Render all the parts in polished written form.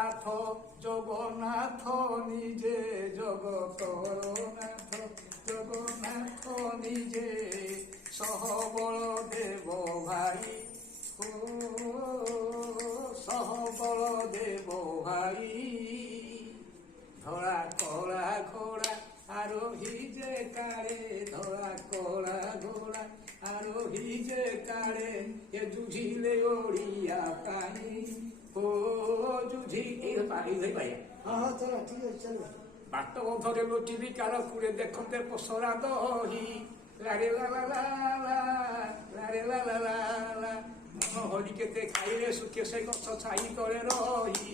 নাথ জগন্নাথ নিজে জগতর নাথ জগন্নাথ নিজে সহবল দেব ভাই ও সহবল দেব ভাই ধরা কলা ঘোড়া আরোহী যে কারে ধরা কলা ঘোড়া আরোহী যে কারে এ জুঝিলে ওড়িয়া কাহি ও জুঝি এই পারি ধরে পাইয়া হ্যাঁ চলো ঠিক আছে চলো বাট ধরে লুটিবি কার কুড়ে দেখতে পসরা দহি লারে লা লা লা লা লারে লা লা লা লা হরি কেতে খাইলে সুখে সে গছ ছাই করে রহি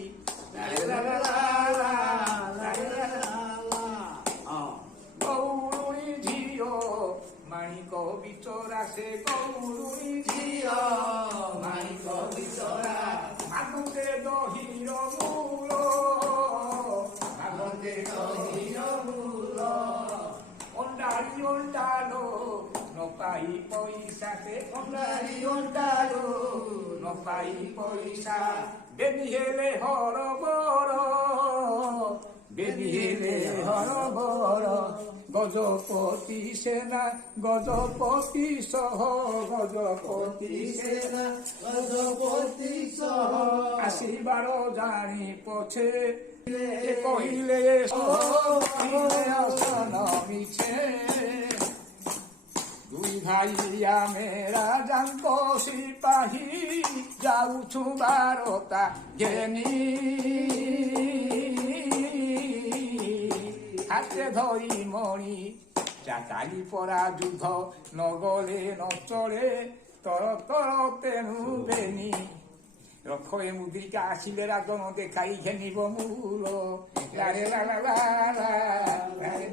লারে লা লা লা লা লারে লা লা গৌরুণী ঝিও মাণিক বিচরা সে গৌরুণী ঝিও মাণিক বিচরা ভাগতে দহির মূল ভাগতে দহির মূল অন্ডারি অন্ডালো নপাই পয়সা সে অন্ডারি অন্ডালো নপাই পয়সা বেনি হেলে হর বড় বেনি হেলে হর বড় গজপতি সেনা গজপতি সহ গজপতি সেনা গজপতি সহ আসিবার জানি পছে কহিলে আসন মিছে দুই ভাই ଆମେ ରାଜାଙ୍କ ସିପାହୀ ଯାଉଛୁ ବାରତା ଘେନି হাতে ধরি মণি চাকালি পরা যুদ্ধ নগলে নচলে তর তর তেণু বেনি রক্ষ এ মুদ্রিকা আসিলে রাজন দেখাই ঘেনিব মূল লারে লা লা লা লা লারে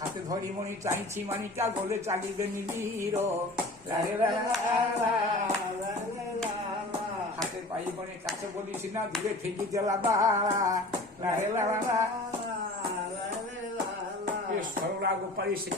হাতে ধরি মণি চাইছি মানিকা গলে চালিবে নিবির লারে লা লা লা হাতে পাই বনে কাছে বলিস না দূরে ফেঁকি দেলা বা লারে লা লা লা সরলা গোপালী সে